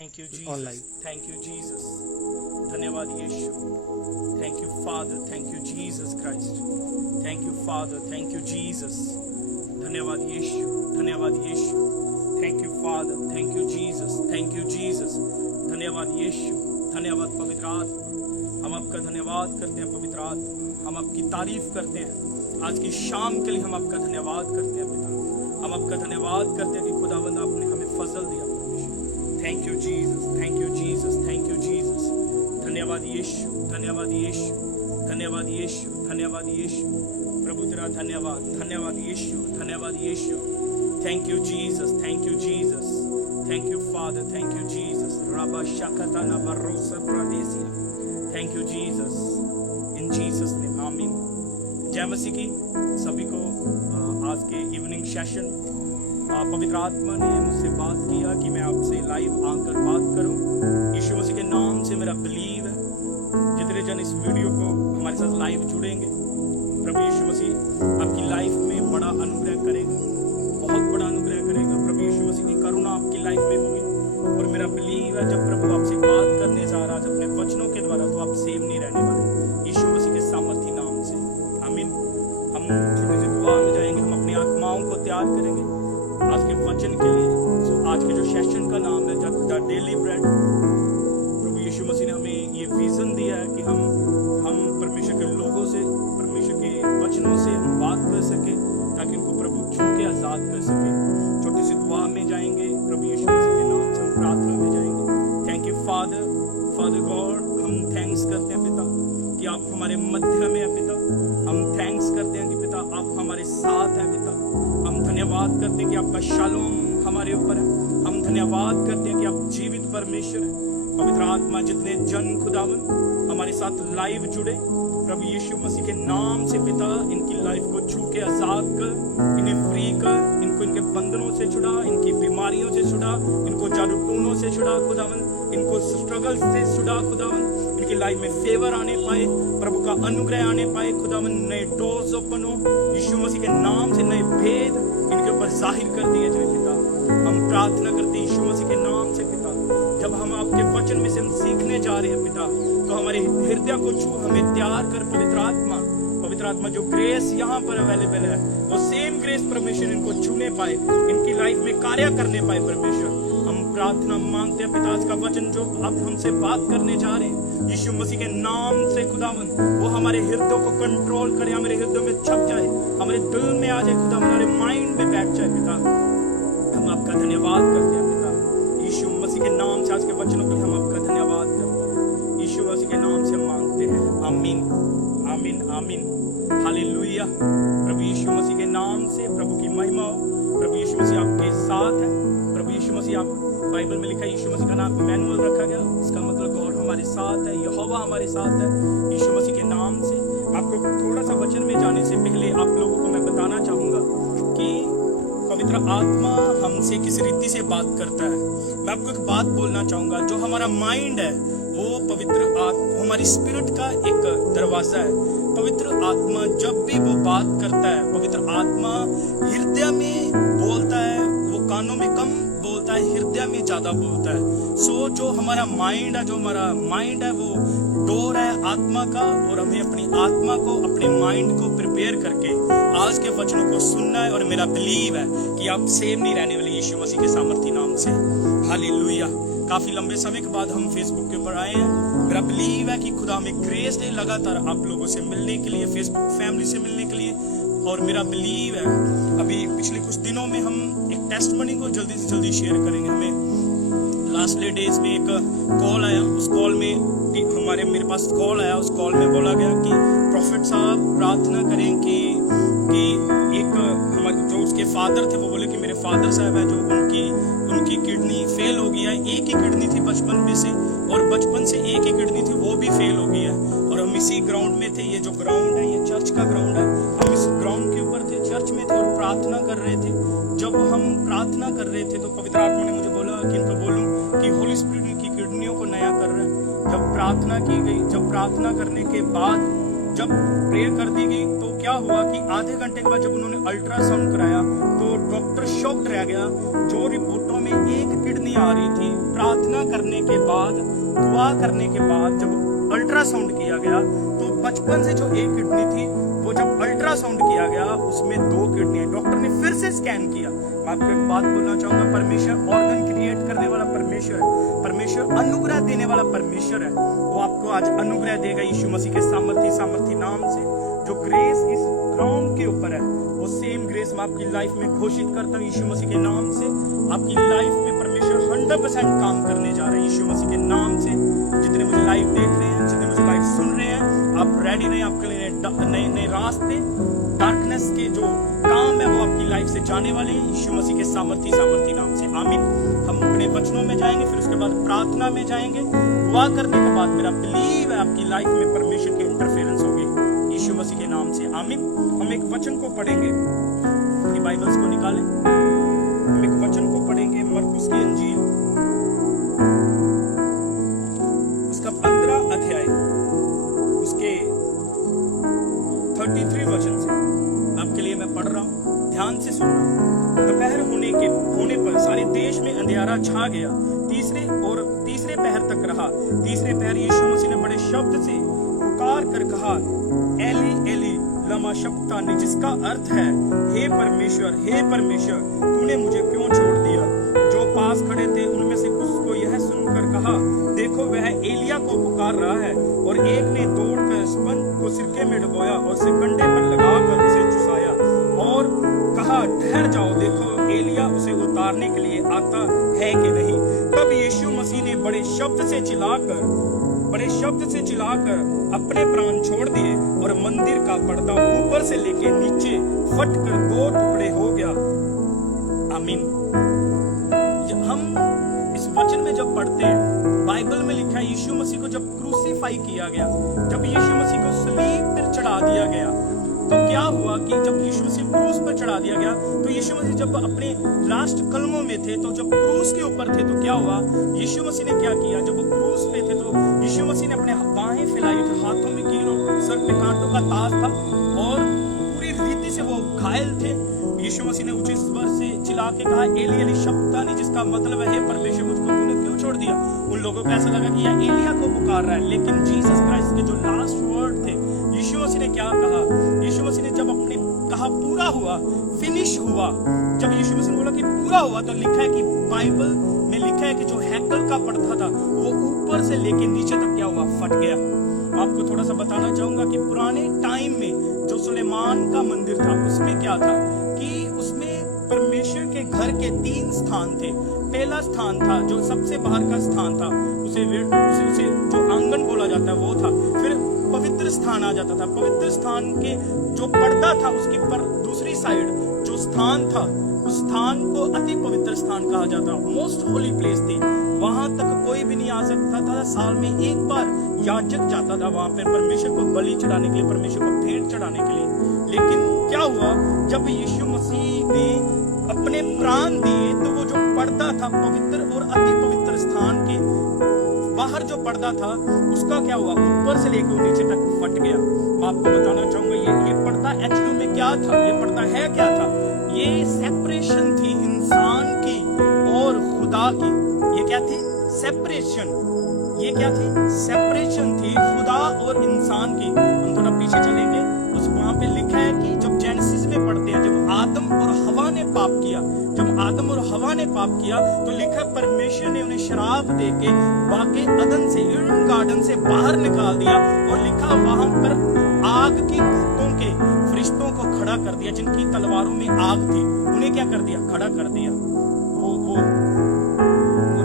Thank you, on Jesus. live. Thank you, Jesus. धन्यवाद यीशु. Thank you, Father. Thank you, Jesus Christ. Thank you, Father. Thank you, Jesus. धन्यवाद यीशु. धन्यवाद यीशु. Thank you, Father. Thank you, Jesus. Thank you, Jesus. धन्यवाद यीशु. धन्यवाद पवित्र आत्मा. हम आपका धन्यवाद करते हैं पवित्र आत्मा. हम आपकी तारीफ करते हैं. आज की शाम के लिए हम आपका धन्यवाद करते हैं पिता. हम आपका धन्यवाद करते हैं कि खुदावंद आपने हमें फजल दिया. Thank you, Jesus. Thank you, Jesus. Thank you, Jesus. धन्यवाद यीशु. धन्यवाद यीशु. धन्यवाद यीशु. धन्यवाद यीशु. प्रभु तेरा धन्यवाद. धन्यवाद यीशु. धन्यवाद यीशु. Thank you, Jesus. Thank you, Jesus. Thank you, Father. Thank you, Jesus. Rabba Shakatana Barosa Pradesia. Thank you, Jesus. In Jesus' name. Amen. जय मसीह की सभी को आज के इवनिंग सेशन पवित्र आत्मा ने मुझसे बात किया कि मैं आपसे लाइव आकर बात करूं. यीशु मसीह के नाम से मेरा बिलीव है जितने जन इस वीडियो को हमारे साथ लाइव जुड़ेंगे, प्रभु यीशु मसीह आपकी लाइफ में बड़ा अनुग्रह करेगा, बहुत बड़ा अनुग्रह करेगा. प्रभु यीशु मसीह की करुणा आपकी लाइफ में होगी. और मेरा बिलीव है जब प्रभु आपसे बात करने जा रहा है अपने वचनों के द्वारा, तो आप सेव नहीं रहने वाले यीशु मसीह के सामर्थी नाम से. आमीन. हम छोटी सी दुआ में जाएंगे. हम अपनी आत्माओं को तैयार करेंगे आज के वचन के लिए. आज के जो सेशन का नाम है द डेली ब्रेड. प्रभु यीशु मसीह ने हमें ये विजन दिया है कि हम परमेश्वर के लोगों से, परमेश्वर के वचनों से हम बात कर सके ताकि उनको प्रभु छू के आजाद कर सके. छोटी सी दुआ में जाएंगे. प्रभु यीशु मसीह के नाम से हम प्रार्थना में जाएंगे. Thank you father God. हम थैंक्स करते हैं पिता कि आप हमारे मध्य में है पिता. हम थैंक्स करते हैं कि पिता आप हमारे साथ हैं पिता. हम धन्यवाद करते हैं कि आपका शालोम हमारे ऊपर है. हम धन्यवाद करते हैं कि आप जीवित परमेश्वर हैं. पवित्र आत्मा जितने जन खुदावन हमारे साथ लाइव जुड़े, प्रभु यीशु मसीह के नाम से पिता इनकी लाइफ को छू के आजाद कर, इन्हें फ्री कर, इनको इनके बंधनों से छुड़ा, इनकी बीमारियों से छुड़ा, इनको जादू टूनों से छुड़ा खुदावन, इनको स्ट्रगल से छुड़ा खुदावन. इनकी लाइफ में फेवर आने पाए, प्रभु का अनुग्रह आने पाए खुदावन. नए डोर्स ओपन हो यीशु मसीह के नाम से. नए भेद इनके ऊपर जाहिर कर दिए जाए पिता. हम प्रार्थना करते यीशु मसीह के नाम से पिता. जब हम आपके वचन में से हम सीखने जा रहे हैं पिता, तो हमारे हृदय को छू, हमें तैयार कर पवित्र आत्मा. जो ग्रेस यहाँ पर अवेलेबल है वो सेम ग्रेस परमेश्वर इनको छूने पाए, इनकी लाइफ में कार्य करने पाए परमेश्वर. हम प्रार्थना मांगते हैं पिता. आज का वचन जो आप हमसे बात करने जा रहे हैं यीशु मसीह के नाम से खुदावन, वो हमारे हृदय को कंट्रोल करे, हमारे हृदय में छप जाए, हमारे दिल में आ जाए खुदा, हमारे माइंड में बैठ जाए पिता. हम आपका धन्यवाद करते हैं पिता यीशु मसीह के नाम से. आज के वचनों के लिए हम आपका धन्यवाद करते हैं यीशु मसीह के नाम से मांगते हैं. आमीन आमीन आमीन. हालेलुया. प्रभु यीशु मसीह के नाम से प्रभु की महिमा हो. प्रभु यीशु मसीह आपके साथ है. प्रभु यीशु मसीह, आप बाइबल में लिखा है यीशु मसीह का नाम इमैनुअल रखा गया. इसका मतलब गॉड हमारे साथ है, यहोवा हमारे साथ है यीशु मसीह के नाम से. आपको थोड़ा सा वचन में जाने से पहले आप लोगों को मैं बताना चाहूंगा कि पवित्र आत्मा हमसे किस रीति से बात करता है. मैं आपको एक बात बोलना चाहूंगा. जो हमारा माइंड है वो पवित्र आत्मा, हमारी स्पिरिट का एक दरवाजा है. पवित्र आत्मा जब भी वो बात करता है, पवित्र आत्मा हृदय में बोलता है, वो कानों में कम बोलता है, हृदय में ज्यादा बोलता है. सो जो हमारा माइंड है वो डोर है आत्मा का, और हमें अपनी आत्मा को, अपने माइंड को प्रिपेयर करके आज के वचनों को सुनना है. और मेरा बिलीव है कि आप सेम नहीं रहने वाले यीशु मसीह के सामर्थी नाम से. हालेलुया. काफी लंबे समय के बाद हम फेसबुक के ऊपर आए हैं. मेरा बिलीव है कि खुदा हमें ग्रेस दे लगातार आप लोगों से मिलने के लिए, फेसबुक फैमिली से मिलने के लिए. और मेरा बिलीव है अभी पिछले कुछ दिनों में हम एक टेस्टमनी को जल्दी से जल्दी शेयर करेंगे. हमें लास्ट डेज में एक कॉल आया. उस कॉल में मेरे पास कॉल आया. उस कॉल में बोला गया कि प्रॉफिट साहब प्रार्थना करें कि एक हमारे जो उसके फादर थे, वो बोले कि मेरे फादर साहब है जो उनकी किडनी फेल हो गया है. एक ही किडनी थी बचपन में से, और बचपन से एक ही किडनी थी, वो भी फेल हो गया है. और हम इसी ग्राउंड में थे. ये जो ग्राउंड है ये चर्च का ग्राउंड है. हम इस ग्राउंड के ऊपर थे, चर्च में थे और प्रार्थना कर रहे थे. जब हम प्रार्थना कर रहे थे तो पवित्र आत्मा ने मुझे बोला कि इनको बोलूं कि होली स्पिरिट इनकी किडनियों को नया कर रहा है. जब प्रार्थना की गई, जब प्रार्थना करने के बाद जब प्रेयर कर दी गई, तो क्या हुआ कि आधे घंटे के बाद जब उन्होंने अल्ट्रासाउंड कराया तो डॉक्टर शॉक्ड रह गया. जो रिपोर्टों में एक किडनी आ रही थी। प्रार्थना करने के बाद, दुआ करने के बाद जब अल्ट्रासाउंड किया गया तो बचपन से जो एक किडनी थी, वो जब अल्ट्रासाउंड किया गया उसमें 2 किडनी है। डॉक्टर ने फिर से स्कैन किया। मैं आपको एक बात बोलना चाहूंगा, परमेश्वर ऑर्गन क्रिएट करने वाला परमेश्वर है, परमेश्वर अनुग्रह देने वाला परमेश्वर है। वो आपको आज अनुग्रह देगा यीशु मसीह के सामर्थी नाम से। जो ग्रेस इस ग्राउंड के ऊपर है, वो सेम ग्रेस मैं आपकी लाइफ में घोषित करता हूँ यीशु मसीह के नाम से। आपकी लाइफ में परमेश्वर 100% काम करने जा रहे हैं यीशु मसीह के नाम से। जितने मुझे लाइव देख रहे हैं, जितने मुझे लाइव सुन रहे हैं, आप रेडी रहें। आपके लिए नए नए रास्ते, डार्कनेस के जो काम है वो आपकी लाइफ से जाने वाले हैं यीशु मसीह के सामर्थी नाम से। आमीन। हम अपने वचनों में जाएंगे, फिर उसके बाद प्रार्थना में जाएंगे। दुआ करने के बाद मेरा बिलीव है आपकी लाइफ में परमेश्वर की इंटरफेरेंस होगी यीशु मसीह के नाम से। आमीन। हम एक वचन को पढ़ेंगे, अपनी बाइबल्स को निकालें। हम एक वचन को पढ़ेंगे, मरकुस की इंजील उसका 15 अध्याय, उसके 33 वचन से आपके लिए मैं पढ़ रहा हूं, ध्यान से सुनना। दोपहर होने पर सारे देश में अंधियारा छा गया। तीसरे पहर तक रहा। तीसरे पहर यीशु मसीह ने बड़े शब्द से पुकार कर कहा, एली एली लमा शबक्तानी, जिसका अर्थ है, हे परमेश्वर तूने मुझे क्यों छोड़ दिया। जो पास खड़े थे उनमें से कुछ को यह सुनकर कहा, देखो वह एलिया को पुकार रहा है। और एक ने दौड़कर स्पंज को सिरके में डुबोया और उसे कंधे पर लगाकर उसे चुसाया और कहा, ठहर जाओ, देखो एलिया उसे उतारने के लिए आता है कि नहीं। तब यीशु मसीह ने बड़े शब्द से चिल्लाकर अपने प्राण छोड़ दिए और मंदिर का पर्दा ऊपर से लेके नीचे फटकर 2 टुकड़े हो गया। आमीन। हम इस वचन में जब पढ़ते हैं, बाइबल में लिखा है यीशु मसीह को जब क्रूसीफाई किया गया, जब यीशु मसीह को सलीब पर चढ़ा दिया गया, तो क्या हुआ कि जब यीशु मसीह क्रूस पर चढ़ा दिया गया, तो यीशु मसीह जब अपने लास्ट कलमों में थे, तो जब क्रूस के ऊपर थे, तो क्या हुआ, यीशु मसीह ने क्या किया। जब वो क्रूस पे थे तो यीशु मसीह ने अपने बाहें फैलाई थी, हाथों में कीलों, सर पे कांटों का ताज था और पूरी रीति से वो घायल थे। यीशु मसीह ने ऊंचे स्वर से चिल्ला के कहा, एली एली शबक्तानी, जिसका मतलब है, परमेश्वर मुझको तूने क्यों छोड़ दिया। उन लोगों को ऐसा लगा कि यह एलिया को पुकार रहा है, लेकिन जीसस क्राइस्ट के जो लास्ट वर्ड थे, यीशु मसीह ने क्या कहा। यीशु मसीह ने जब अपने कहा पूरा हुआ, फिनिश हुआ, जब यीशु मसीह ने बोला कि पूरा हुआ, तो लिखा है कि बाइबल में लिखा है कि जो हैकल का पर्दा था वो ऊपर से लेके नीचे तक क्या हुआ, फट गया। आपको थोड़ा सा बताना चाहूंगा कि पुराने टाइम में जो सुलेमान का मंदिर था, उसमें क्या था कि उसमें परमेश्वर के घर के 3 स्थान थे। पहला स्थान था जो सबसे बाहर का स्थान था, उसे जो आंगन बोला जाता है वो था। फिर पवित्र स्थान आ जाता था। पवित्र स्थान के जो पर्दा था उसके पर दूसरी साइड जो स्थान था, उस स्थान को अति पवित्र स्थान कहा जाता, मोस्ट होली प्लेस थी। वहां तक कोई भी नहीं आ सकता था। साल में एक बार याजक जाता था वहां पर परमेश्वर को बलि चढ़ाने के लिए, परमेश्वर को भेंट चढ़ाने के लिए। लेकिन क्या हुआ, जब यीशु मसीह ने अपने प्राण दिए, तो वो जो पर्दा था पवित्र और अति पवित्र स्थान के बाहर जो पर्दा था, उसका क्या हुआ, ऊपर से लेकर नीचे तक फट गया। मैं आपको बताना चाहूंगा ये पर्दा एक्चुअली में क्या था, ये पर्दा है क्या था। ये सेपरेशन थी इंसान की और खुदा की। ये क्या थी, सेपरेशन। ये क्या थी, सेपरेशन थी खुदा और इंसान की। हम थोड़ा पीछे चलेंगे, उस वहां पे लिखा है कि जब जेनेसिस में पढ़ते हैं, जब आदम और हवा ने पाप किया, तो लिखा परिमेश्वर ने उन्हें श्राप देके बाके अदन से, ईडन गार्डन से बाहर निकाल दिया और लिखा वहां पर आग की दूतों के फरिश्तों को खड़ा कर दिया, जिनकी तलवारों में आग थी, उन्हें क्या कर दिया, खड़ा कर दिया। वो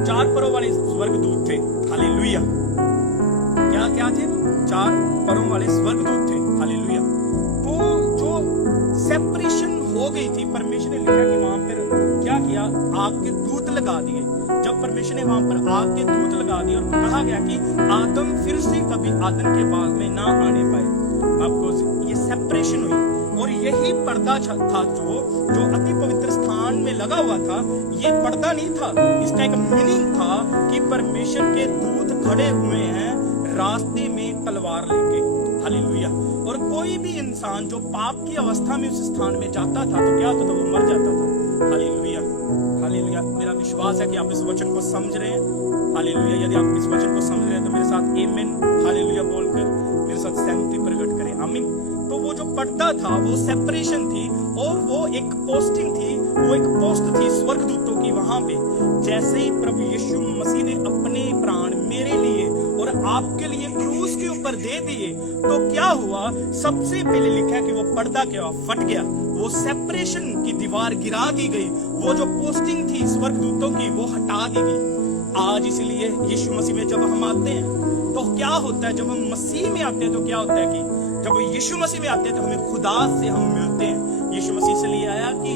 4 परों वाले स्वर्गदूत थे, हालेलुया। क्या थे, 4 परों वाले स्वर्गदूत थे, हालेलुया। तो जो सेपरेशन हो गई थी, परमेश्वर ने लिखा कि वहां पर क्या किया, आग के दूत लगा दिए। जब परमेश्वर ने वहां पर आग के दूत लगा दिए और कहा गया कि आदम फिर से कभी आदम के बाग में ना आने पाए, आपको ये सेपरेशन हुई। और यही पर्दा था जो अति पवित्र स्थान में लगा हुआ था। ये पर्दा नहीं था, इसका एक मीनिंग था कि परमेश्वर के दूत खड़े हुए हैं रास्ते में तलवार लेके, हालेलुया। और कोई भी इंसान जो पाप की अवस्था में उस स्थान में जाता था, तो क्या होता था, वो मर जाता था, हालेलुया। हालेलुया। मेरा विश्वास है कि आप इस वचन को समझ रहे हैं। हालेलुया। यदि आप इस वचन को समझ रहे हैं तो मेरे साथ आमीन हालेलुया बोलकर मेरे साथ सहमति प्रकट करें। आमीन। तो वो जो पर्दा था वो सेपरेशन थी और वो एक पोस्टिंग थी, वो एक पोस्ट थी स्वर्गदूतों की वहां पे। जैसे ही प्रभु यीशु मसीह ने अपने प्राण मेरे लिए और आपके लिए क्रूस के ऊपर दे दिए तो क्या हुआ? सबसे पहले लिखा है कि वो पर्दा क्या फट गया, वो सेपरेशन की दीवार गिरा दी गई, वो जो पोस्टिंग थी स्वर्गदूतों की वो हटा दी गई। आज इसलिए यीशु मसीह में जब हम आते हैं तो क्या होता है? जब हम मसीह में आते हैं तो क्या होता है कि जब यीशु मसीह में आते हैं तो हमें खुदा से हम मिलते हैं। यीशु मसीह इसलिए आया कि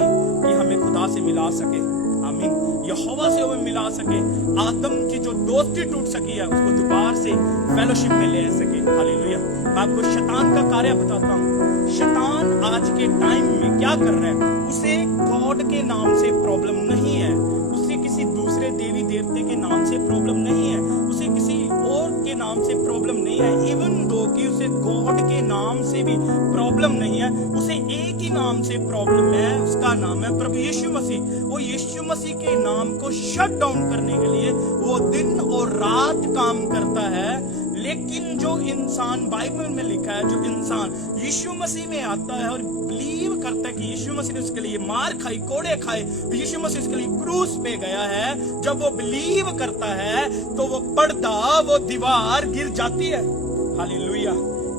हमें खुदा से मिला सके। आमीन। यहोवा से हमें मिला सके, आदम की जो दोस्ती टूट सकी है उसको दोबारा से फेलोशिप में ले सके। हालेलुया। मैं आपको शैतान का कार्य बताता हूँ। शैतान आज के टाइम में क्या कर रहा है? उसे गॉड के नाम से प्रॉब्लम नहीं है, उसे किसी दूसरे देवी देवते के नाम से प्रॉब्लम नहीं है, उसे किसी और के नाम से प्रॉब्लम नहीं है। इवन दो कि उसे गॉड के नाम से भी प्रॉब्लम नहीं है, उसे एक ही नाम से प्रॉब्लम है, उसका नाम है प्रभु यीशु मसीह। वो यीशु मसीह के नाम को शट डाउन करने के लिए वो दिन और रात काम करता है। लेकिन जो इंसान, बाइबल में लिखा है, जो इंसान यीशु मसीह में आता है और बिलीव करता है कि यीशु मसीह ने उसके लिए मार खाई, कोड़े खाए, यीशु मसीह उसके लिए क्रूस पे गया है, जब वो बिलीव करता है तो वो पर्दा, वो दीवार गिर जाती है। हालेलुया।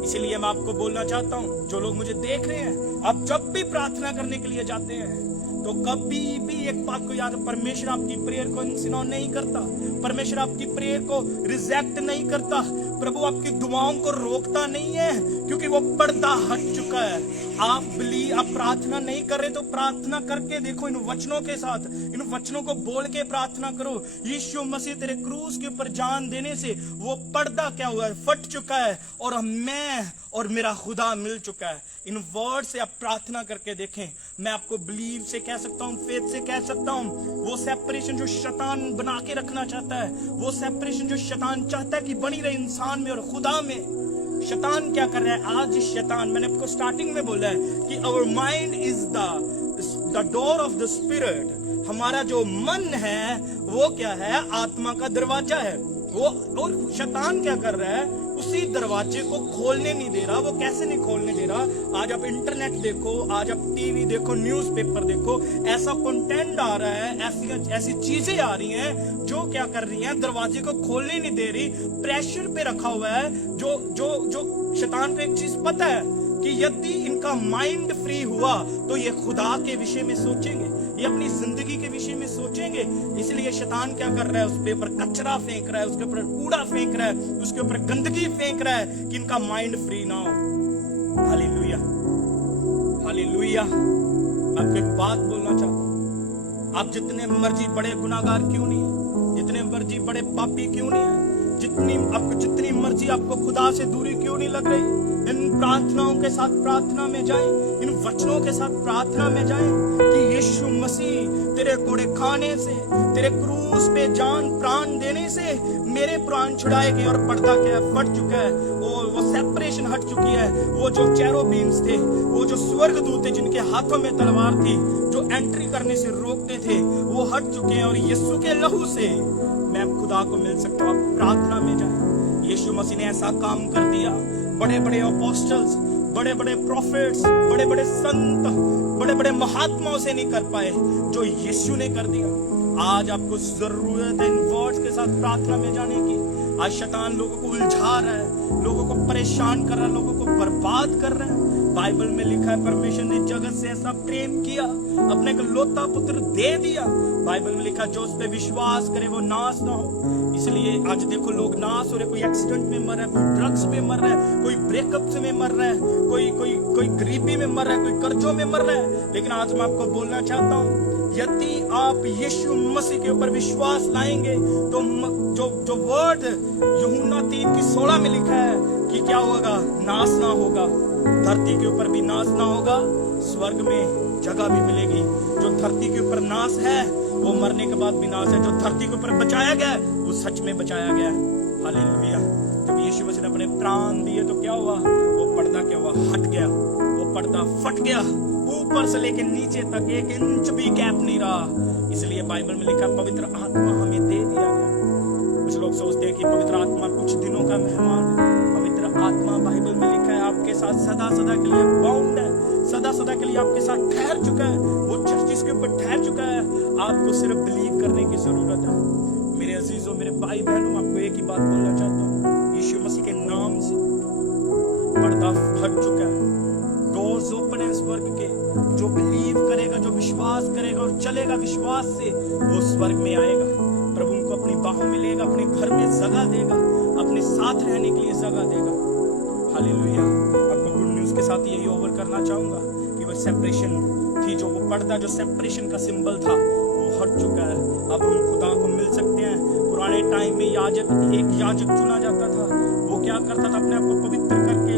इसलिए मैं आपको बोलना चाहता हूँ, जो लोग मुझे देख रहे हैं, आप जब भी प्रार्थना करने के लिए जाते हैं तो कभी भी एक बात को याद, परमेश्वर आपकी प्रेयर को इग्नोर नहीं करता, परमेश्वर आपकी प्रेयर को रिजेक्ट नहीं करता, प्रभु आपकी दुआओं को रोकता नहीं है, क्योंकि वो पर्दा हट चुका है। आप प्रार्थना नहीं कर रहे तो प्रार्थना करके देखो, इन वचनों के साथ, इन वचनों को बोल के प्रार्थना करो। यीशु मसीह तेरे क्रूस के ऊपर जान देने से वो पर्दा क्या हुआ है? फट चुका है और मैं और मेरा खुदा मिल चुका है। इन वर्ड से आप प्रार्थना करके देखें। मैं आपको बिलीव से कह सकता हूँ, फेथ से कह सकता हूँ, वो सेपरेशन जो शैतान बना के रखना चाहता है, वो सेपरेशन जो शैतान चाहता है कि बनी रहे इंसान में और खुदा में, शैतान क्या कर रहा है? आज शैतान, मैंने आपको स्टार्टिंग में बोला है कि our mind is the door of the spirit. हमारा जो मन है वो क्या है? आत्मा का दरवाजा है वो। और शैतान क्या कर रहा है? उसी दरवाजे को खोलने नहीं दे रहा। वो कैसे नहीं खोलने दे रहा? आज आप इंटरनेट देखो, आज आप टीवी देखो, न्यूज़पेपर देखो, ऐसा कंटेंट आ रहा है, ऐसी चीजें आ रही हैं जो क्या कर रही हैं? दरवाजे को खोलने नहीं दे रही, प्रेशर पे रखा हुआ है। जो शैतान को एक चीज पता है कि यदि इनका माइंड फ्री हुआ तो ये खुदा के विषय में सोचेंगे, ये अपनी जिंदगी के विषय में सोचेंगे। इसलिए शैतान क्या कर रहा है? उसके ऊपर कचरा फेंक रहा है, उसके ऊपर कूड़ा फेंक रहा है, उसके ऊपर गंदगी फेंक रहा है कि इनका माइंड फ्री ना हो। Hallelujah, hallelujah. मैं आपको एक बात बोलना चाहता हूँ, आप जितने मर्जी बड़े गुनाहगार क्यों नहीं है, जितने मर्जी बड़े पापी क्यों नहीं है, जितनी मर्जी आपको खुदा से दूरी क्यों नहीं लग रही, इन प्रार्थनाओं के साथ प्रार्थना में जाएं, इन वचनों के साथ प्रार्थना में जाएं कि यीशु मसीह तेरे कोड़े खाने से, तेरे क्रूस पे जान प्राण देने से मेरे प्राण छुड़ाए गए और पर्दा क्या फट चुका है। वो सेपरेशन हट चुकी है। वो जो चेरोबीम्स थे, वो जो स्वर्गदूत थे जिनके हाथों में तलवार थी, जो एंट्री करने से रोकते थे, वो हट चुके हैं और यीशु के लहू से मैं खुदा को मिल सकता हूँ। आप प्रार्थना में जाएं। यीशु मसीह ने ऐसा काम कर दिया। बड़े बड़े अपोस्टल्स, बड़े बड़े प्रॉफिट्स, बड़े बड़े संत, बड़े बड़े महात्माओं से नहीं कर पाए जो यीशु ने कर दिया। आज आपको जरूरत है इन वर्ड्स के साथ प्रार्थना में जाने की। आज शैतान लोगों को उलझा रहा है, लोगों को परेशान कर रहा है, लोगों को बर्बाद कर रहा है। बाइबल में लिखा है परमेश्वर ने जगत से ऐसा प्रेम किया, अपने इकलौता पुत्र दे दिया। बाइबल में लिखा जो उस पे विश्वास करे वो नाश ना हो। इसलिए आज देखो लोग नाश हो रहे, कोई एक्सीडेंट में मर रहा है, कोई ड्रग्स पे मर रहा है, कोई ब्रेकअप में मर रहा है, कोई गरीबी में मर रहा है, कोई कर्जों में मर रहा है। लेकिन आज मैं आपको बोलना चाहता हूँ, यदि आप यीशु मसीह के ऊपर विश्वास लाएंगे तो जो वर्ड यूहन्ना 3:16 में लिखा है कि क्या होगा? नाश ना होगा, धरती के ऊपर भी नाश ना होगा, स्वर्ग में जगह भी मिलेगी। जो धरती के ऊपर नाश है वो मरने के बाद भी नाश है, जो धरती के ऊपर बचाया गया है वो सच में बचाया गया है। हालेलुया। जब यीशु मसीह ने अपने प्राण दिए तो क्या हुआ? वो पर्दा क्या हुआ? हट गया, वो पर्दा फट गया, ऊपर से लेके नीचे तक 1 इंच भी गैप नहीं रहा। इसलिए बाइबल में लिखा है पवित्र आत्मा हमें दे दिया गया। कुछ लोग सोचते हैं कि पवित्र आत्मा कुछ दिनों का मेहमान है। पवित्र आत्मा बाइबल में लिखा है आपके साथ सदा सदा के लिए बाउंड है, सदा सदा के लिए आपके साथ ठहर चुका है। वो चर्चिस के ऊपर ठहर चुका है, आपको सिर्फ बिलीव करने की जरूरत है। मेरे अजीजों, मेरे भाई बहनों, आपको एक ही बात बोलना चाहता हूँ, यीशु मसीह के नाम से पर्दा फट चुका है। डोर्स ओपन है स्वर्ग के। जो बिलीव करेगा, जो विश्वास करेगा और चलेगा विश्वास से, वो स्वर्ग में आएगा। प्रभु उनको अपनी बाहों में लेगा, अपने घर में जगह देगा, अपने साथ रहने के लिए जगह देगा। हालेलुया। आपको गुड न्यूज के साथ यही ओवर करना चाहूंगा कि वो सेपरेशन थी, जो वो पर्दा, जो सेपरेशन का सिंबल था, वो हट चुका है। अब हम खुदा को मिल सकते हैं। पुराने टाइम में एक याजक चुना जाता था। वो क्या करता था? अपने आप को पवित्र करके,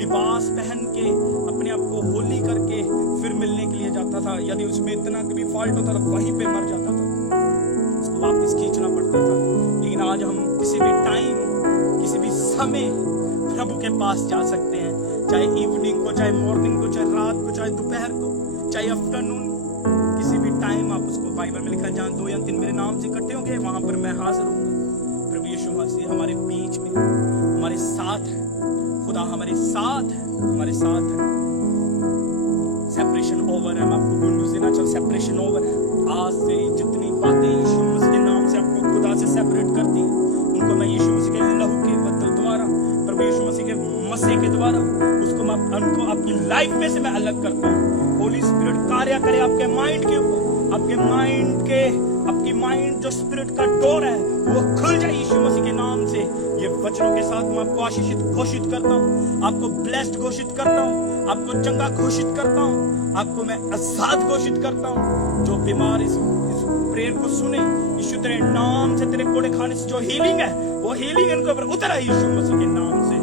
लिबास पहन के, अपने आप को होली करके फिर मिलने के लिए जाता था। यदि उसमें इतना कभी फॉल्ट होता था, वहीं पे मर जाता था, उसको वापस खींचना पड़ता था। लेकिन आज हम किसी भी टाइम, किसी भी समय प्रभु के पास जा सकते हैं, चाहे इवनिंग को, चाहे मॉर्निंग को, चाहे रात को, चाहे दोपहर को, चाहे आफ्टरनून, किसी भी टाइम आप उसको, बाइबल में लिखा है जहां 2 या 3 मेरे नाम से इकट्ठे होंगे, वहां पर मैं हाजिर हूँ। प्रभु यीशु मसीह हमारे बीच में, हमारे साथ है। खुदा हमारे साथ है, हमारे साथ है। सेपरेशन ओवर है। मैं आपको गुड न्यूज़ देना चाहूँ, सेपरेशन ओवर है। आज से जितनी बातें यीशु मसीह के नाम से आपको खुदा से सेपरेट करती हैं, उनको मैं यीशु मसीह के लहू के द्वारा, प्रभु यीशु मसीह के मसीह के द्वारा, उसको मैं उनको आपकी लाइफ में से मैं अलग करता हूँ। होली स्पिरिट कार्य करे आपके माइंड के ऊपर, आपकी माइंड जो स्पिरिट का डोर है वो खुल जाए यीशु मसीह के नाम से। ये वचनों के साथ मैं आपको आशीषित घोषित करता हूँ, आपको ब्लेस्ड घोषित करता हूँ, आपको चंगा घोषित करता हूँ, आपको मैं आजाद घोषित करता हूँ। जो बीमार इस प्रेयर को सुने, यीशु तेरे नाम से, तेरे कोड़े खाने से जो हीलिंग है, वो हीलिंग इनके ऊपर उतर है यीशु मसीह के नाम से।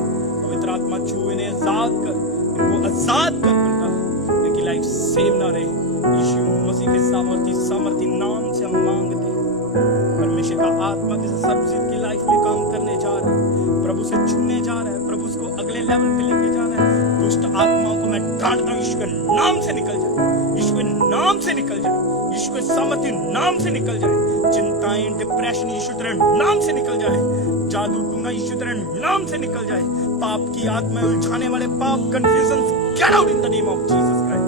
पवित्र आत्मा छू इन्हें आजाद कर, इनको आजाद कर बेटा, इनकी लाइफ सेव ना रहे। यीशु मसीह के सामर्थी नाम से हम मांगते हैं। परमेश्वर का आत्मा किसी सब्जी की लाइफ में काम करने जा रहा है, प्रभु से छूने जा रहा है, प्रभु उसको अगले लेवल पे लेके जा रहा है। दुष्ट आत्माओं को मैं डांटता हूँ, यीशु के नाम से निकल जाए, यीशु के नाम से निकल जाए, यीशु के सामर्थी नाम से निकल जाए। चिंताएं, डिप्रेशन यीशु तेरे नाम से निकल जाए। जादू टूना यीशु तेरे नाम से निकल जाए। पाप की आत्मा उलझाने वाले पाप, confusion, get out in the name of Jesus Christ,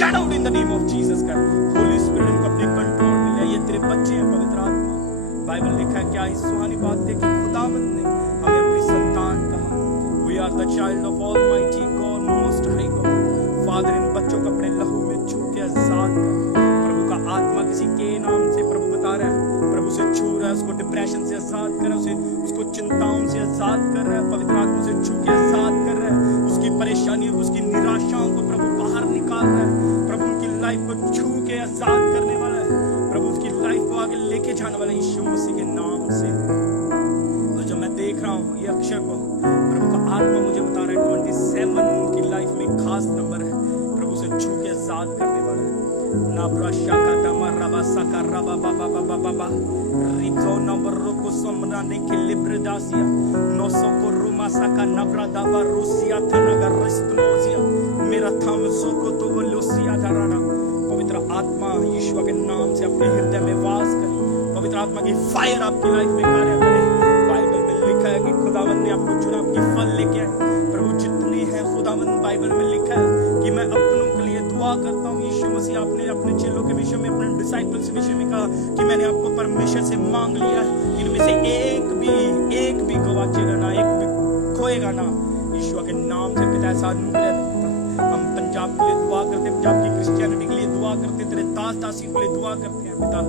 get out in the name of Jesus Christ. Holi spirit इनको अपने कंट्रोल में ले। ये तेरे बच्चे हैं पवित्र आत्मा। बाइबल लिखा है, क्या इस सुहानी बात है कि खुदावंद ने हमें अपनी संतान कहा। We are the child of almighty God, most high God. Father इन बच्चों को अपने लहू में छू के आजाद कर। प्रभु का आत्मा किसी के नाम से प्रभु बता रहा है, प्रभु से छू रहा है, उसको डिप्रेशन से आजाद कर रहा है, उसको चिंताओं से आजाद कर रहा है, पवित्र आत्मा से छू के आजाद कर रहा है। उसकी परेशानियों, उसकी निराशाओं को प्रभु बाहर निकाल रहा है। प्रभु उनकी लाइफ को छू के आजाद करने वाला है। प्रभु उसकी लाइफ को आगे लेके जाने वाला यीशु मसीह के नाम से। तो जब मैं देख रहा हूँ ये अक्षर को, प्रभु का आत्मा मुझे बता रहा है 27 उनकी लाइफ में खास नंबर है, प्रभु से छू के आजाद करने वाला है। नब्रा शाका तमा रबा सका रबा बाबा बाबा बाबा रिजो नंबर को समना ने के लिब्रदासिया नोसो को रुमा सका नब्रा दावा रूसिया थनगर रिस्तनोजिया मेरा थम सोको तो वलोसिया धराना। पवित्र आत्मा यीशु के नाम से अपने हृदय में वास करे। पवित्र आत्मा की फायर आपकी लाइफ में कार्य करे। बाइबल में लिखा है कि खुदावंद ने आपको चुना, आपकी फल लेके आए। प्रभु जितने हैं खुदावंद, बाइबल में लिखा है कि मैं अपनों के लिए दुआ करता हूँ। यीशु मसीह आपने अपने चेलों के विषय में, अपने डिसाइपल्स के विषय में कहा कि मैंने आपको परमेश्वर से मांग लिया है, इनमें से एक भी गवाचेगा ना, एक भी खोएगा ना। यीशु के नाम से पिता ऐसा अनुग्रह देता। हम पंजाब के लिए दुआ करते, पंजाब की क्रिश्चियनिटी के लिए दुआ करते, तेरे दास दासियों के लिए दुआ करते हैं पिता।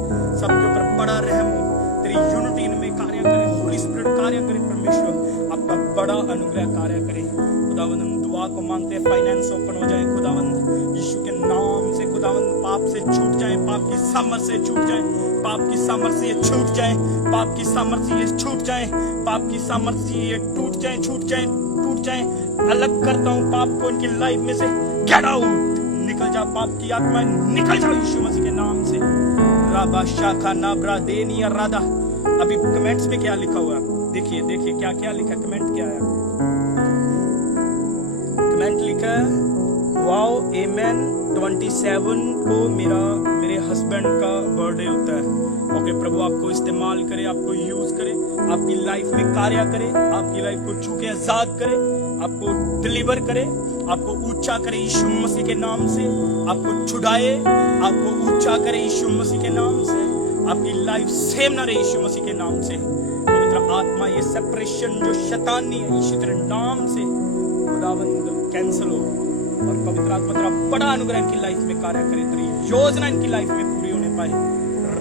सबके ऊपर बड़ा रहम हो, तेरी यूनिटी इनमें कार्य करे, होली स्पिरिट कार्य करे। परमेश्वर आपका बड़ा अनुग्रह कार्य करे। खुदावंद हम दुआ को मांगते हैं, फाइनेंस ओपन हो जाए खुदावंद यीशु के नाम से। खुदावंद पाप से छूट जाए, पाप की सामर्थ से छूट जाए, पाप की सामर्थ से ये छूट जाए, पाप की सामर्थ से ये छूट जाए, पाप की सामर्थ से ये टूट जाए, छूट जाए, टूट जाए। अलग करता हूँ पाप को इनकी लाइफ में से। गेट आउट, निकल जा पाप की आत्मा, निकल जाओ यीशु मसीह के नाम से। राबा शाखा नाब्रा देनिया राधा। अभी कमेंट्स में क्या लिखा हुआ है, देखिए देखिए क्या क्या लिखा, कमेंट क्या है। कमेंट लिखा है वाओ आमेन 27 को मेरे हस्बैंड का बर्थडे होता है। ओके प्रभु आपको इस्तेमाल करे, आपको यूज करे, आपकी लाइफ में कार्य करे, आपकी लाइफ को छू के आजाद करे, आपको डिलीवर करे, आपको ऊंचा करे यीशु मसीह के नाम से, आपको छुड़ाए, आपको ऊंचा करे यीशु मसीह के नाम से, आपकी लाइफ सेम ना रहे यीशु मसीह के नाम से। पवित्र आत्मा ये सेपरेशन जो शैतानी है यीशु तेरे नाम से खुदावंद कैंसिल हो, और पवित्र आत्मा तेरा बड़ा अनुग्रह इनकी लाइफ में कार्य करे, तेरी योजना इनकी लाइफ में पूरी होने पाए।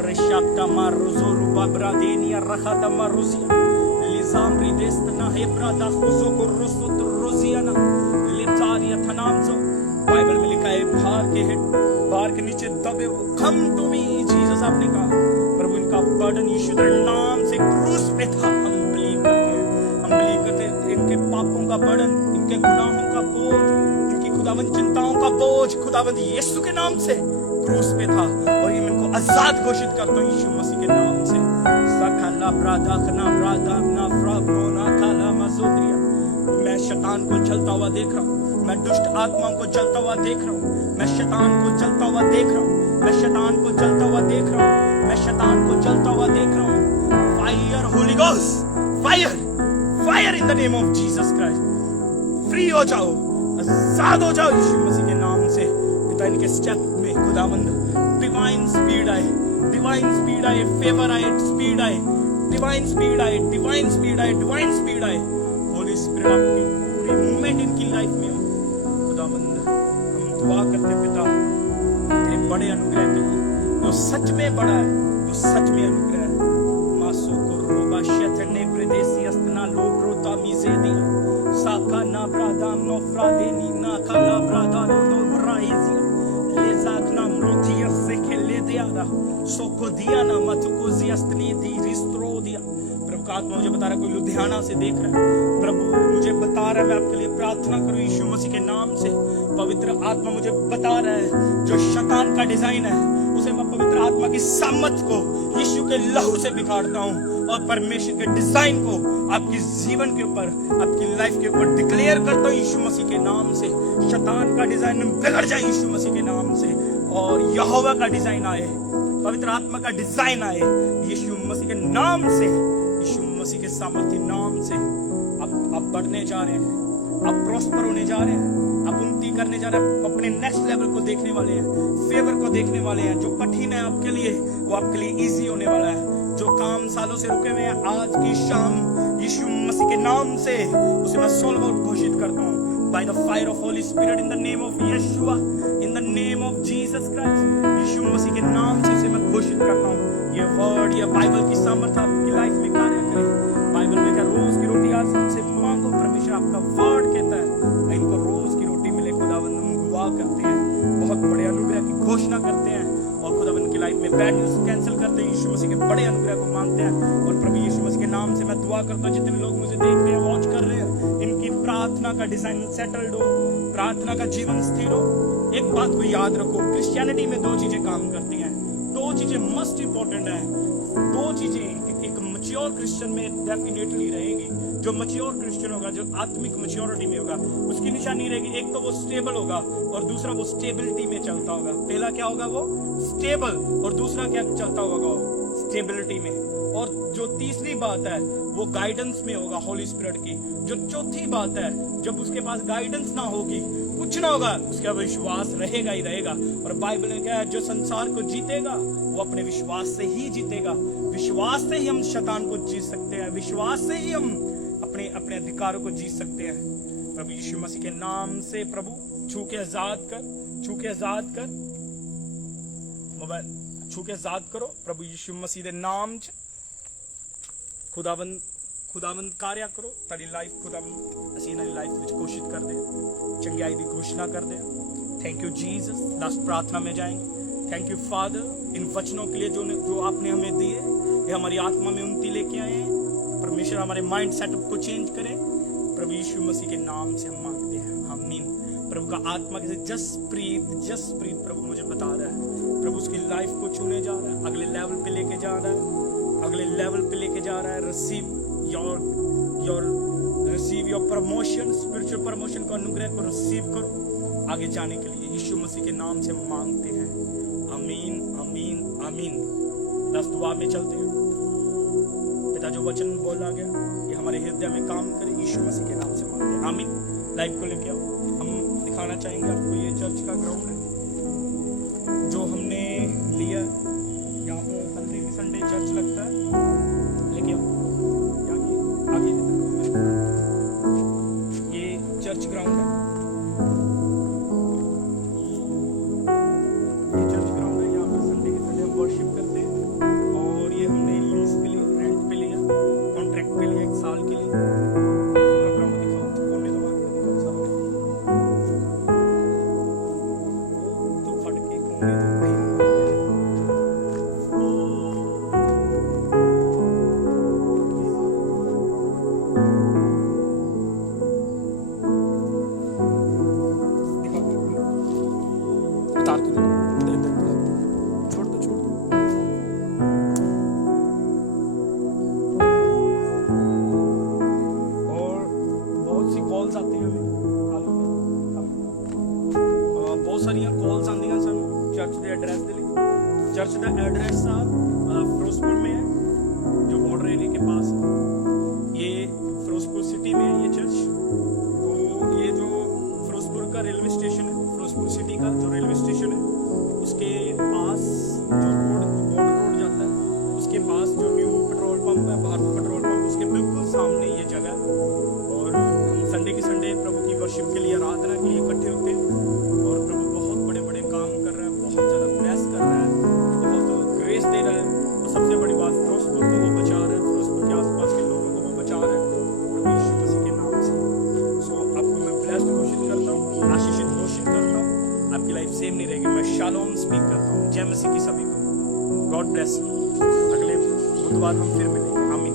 रिशाक्ता मारुजो रुबाब्रा देनिया रखाता मारुजिया लिजाम रिदेस्तना हेब्रादा खुजो को रुसुत रोजियाना लितारिया थनामजो। बाइबल में लिखा है बाहर के नीचे दबे वो कम टू मी जीसस आपने कहा। प्रभु इनका बर्डन यीशु तेरे नाम से क्रूस पे था। हम बिलीव करते हैं इनके पापों का बर्डन, इनके गुनाहों का बोझ, इनकी खुदावंद चिंताओं का बोझ खुदावंद यीशु के नाम से क्रूस पे था, और मैं इनको आजाद घोषित करता हूँ यीशु मसीह के नाम से। सकला प्रादाखना प्रादाखना फ्राबोना काला मसोद्रिया। मैं शैतान को जलता हुआ देख रहा हूँ, मैं दुष्ट आत्माओं को जलता हुआ देख रहा हूँ, मैं शैतान को जलता हुआ देख रहा हूँ, मैं शैतान को जलता हुआ देख रहा हूँ, मैं शैतान को जलता हुआ देख रहा हूँ। Fire Holi ghost, fire fire in the name of Jesus Christ. Free हो जाओ, आजाद हो जाओ यीशु मसीह के नाम से। पिता इनके स्टेप में खुदावंद डिवाइन स्पीड आए, डिवाइन स्पीड आए, फेवर आए, स्पीड आए, डिवाइन स्पीड आए, डिवाइन स्पीड आए, डिवाइन स्पीड आए। होली स्पिरिट आपकी पूरी मूवमेंट इनकी लाइफ में हो खुदावंद। हम दुआ करते पिता तेरे बड़े अनुग्रह के लिए, जो सच में बड़ा है, जो सच में अनुग्रह है। मासो को रोबा शेतने प्रदेशी अस्तना लोब्रोता मिजेदी साका ना ब्रादाम नो फ्रादेनी ना काला ब्रादा नो ब्राइजिया लेजाक नाम रोटिया से खेले दिया सोको दिया ना मतुको जियस्तनी दी रिस्ट्रो दिया। प्रभु का आत्मा मुझे बता रहा है, कोई लुधियाना से देख रहा है, प्रभु मुझे बता रहा है मैं आपके लिए प्रार्थना करूं यीशु मसीह के नाम से। पवित्र आत्मा मुझे बता रहा है जो शैतान का डिजाइन है उसे मैं पवित्र आत्मा की सामर्थ को यीशु के लहू से बिगाड़ता हूं, और परमेश्वर के डिजाइन को आपके जीवन के ऊपर, आपकी लाइफ के ऊपर डिक्लेयर करता हूं यीशु मसीह के नाम से। शैतान का डिजाइन बिगड़ जाए यीशु मसीह के नाम से, और यहोवा का डिजाइन आए, पवित्र आत्मा का डिजाइन आए यीशु मसीह के नाम से, यीशु मसीह के सामर्थ्य नाम से। आप बढ़ने जा रहे हैं, आप प्रॉस्पर होने जा रहे हैं, आप उन्नति करने जा रहे हैं, अपने नेक्स्ट लेवल को देखने वाले हैं, फेवर को देखने वाले हैं। जो कठिन है आपके लिए वो आपके लिए इजी होने वाला है। जो काम सालों से रुके हुए हैं आज की शाम यीशु मसीह के नाम से उसे मैं सोल्व आउट घोषित करता हूँ। By the fire of Holy Spirit in the name of Yeshua, in the name of Jesus Christ, यीशु मसीह के नाम से उसे मैं घोषित करता हूँ। ये वर्ड, ये बाइबल की सामर्थ आपकी लाइफ में कार्य करे। बाइबल में क्या रोज की रोटी आज हमसे मांगो, परमेश्वर आपका वर्ड कहता है इनको रोज की रोटी मिले। खुदावंद हम दुआ करते हैं, बहुत बड़े अनुग्रह की घोषणा करते हैं, और खुदावंद की लाइफ में बैड न्यूज कैंसिल करते हैं, यीशु मसीह के बड़े अनुग्रह को मांगते हैं। और प्रभु यीशु मसीह के नाम से मैं दुआ करता हूँ जितने लोग मुझे देख रहे हैं, वॉच कर रहे हैं, इनकी प्रार्थना का डिजाइन सेटल्ड हो, प्रार्थना का जीवन स्थिर हो। एक बात को याद रखो, क्रिश्चियनिटी में दो चीजें काम करती हैं, दो चीजें मस्ट इंपॉर्टेंट हैं, दो चीजें एक मैच्योर क्रिश्चियन में डेफिनेटली रहेगी। जो मैच्योर क्रिश्चियन होगा, जो आत्मिक मैच्योरिटी में होगा, उसकी निशानी रहेगी, एक तो वो स्टेबल होगा और दूसरा वो स्टेबिलिटी में चलता होगा। पहला क्या होगा, वो स्टेबल, और दूसरा क्या चलता होगा, वो स्टेबिलिटी में। और जो तीसरी बात है वो गाइडेंस में होगा होली स्पिरिट की। जो चौथी बात है, जब उसके पास गाइडेंस ना होगी, कुछ ना होगा, उसका विश्वास रहेगा ही रहेगा। और बाइबल में क्या है, जो संसार को जीतेगा वो अपने विश्वास से ही जीतेगा। विश्वास से ही हम शैतान को जीत सकते हैं, विश्वास से ही हम अपने अपने अधिकारों को जीत सकते हैं। प्रभु यीशु मसीह के नाम से प्रभु छू के आजाद कर, छू के आजाद कर, मोबाइल छू के आजाद करो प्रभु यीशु मसीह के नाम च। खुदावंद कार्य करो, तारी लाइफ खुदावंद असीं इन्हां दी लाइफ विच घोषित कर दे, चंगाई दी घोषणा कर दे। Thank you Jesus. लास्ट प्रार्थना में जाएंगे। थैंक यू फादर इन वचनों के लिए जो आपने हमें दिए, ये हमारी आत्मा में उन्नति लेके आए हैं। परमेश्वर हमारे माइंड सेटअप को चेंज करें, प्रभु यीशु मसीह के नाम से हम मांगते हैं, आमीन। प्रभु का आत्मा के जस्ट प्रीत प्रभु मुझे बता रहा है, प्रभु उसकी लाइफ को छूने जा रहा है, अगले लेवल पे लेके जा रहा है, अगले लेवल पे लेके जा रहा है। Receive your promotion, spiritual promotion का अनुग्रह को रिसीव करो आगे जाने के लिए। यीशु मसीह के नाम से हम मांगते हैं, आमीन आमीन। आमीन। बस दुआ में चलते हैं। पिता जो वचन बोला गया ये हमारे हृदय में काम करे, यीशु मसीह के नाम से मांगते हैं, आमीन। लाइव को लेके आओ, हम दिखाना चाहेंगे आपको ये चर्च का ग्राउंड है जो हमने लिया। यहाँ पे संडे की संडे चर्च लगता है, लेकिन आगे ये चर्च ग्राउंड है, ये चर्च ग्राउंड है। यहाँ पर संडे के संडे हम वर्शिप करते हैं और ये हमने यूज पे लिया, रेंट पे लिया, कॉन्ट्रैक्ट पे लिया 1 साल के लिए। पूरा ग्राउंड दिखाओ, कोने दबा के दिखाओ सब। तो खड़ के कोने दबा उतार के दे दे, छोड़ दो। और बहुत सी कॉल्स आती हैं हमें, बहुत सारी कॉल्स आती हैं सर चर्च के एड्रेस के लिए। चर्च का एड्रेस साहब फिरोजपुर में है, जो बॉर्डर एरिया के पास है। ये फिरोजपुर सिटी में है ये चर्च। तो ये जो फिरोजपुर का रेलवे स्टेशन है, फिरोजपुर सिटी का जो रेलवे स्टेशन है, उसके पास जो रोड बॉर्डर रोड जाता है, उसके पास जो न्यू पेट्रोल पंप है, भारत पेट्रोल पंप, उसके बिल्कुल सामने ये जगह है। और हम संडे की संडे प्रभु की वर्शिप के लिए, आराधना के लिए इकट्ठे होते हैं और प्रभु बहुत बड़े बड़े काम कर रहा है, बहुत ज़्यादा ब्लेस कर रहा है, बहुत ग्रेस दे रहा है। और सबसे बड़ी बात, फिरोजपुर को वो बचा रहा है, फिरोजपुर के आसपास के लोगों को वो बचा रहा है प्रभु यीशु मसीह के नाम से। सो आपको मैं ब्लेस्ड घोषित करता हूँ, आशीषित घोषित करता हूँ। आपकी लाइफ सेम नहीं रहेगी। मैं शालोम स्पीक करता हूँ। जय मसीह की सभी को। God bless you. अगले बुधवार हम फिर मिलेंगे। आमीन।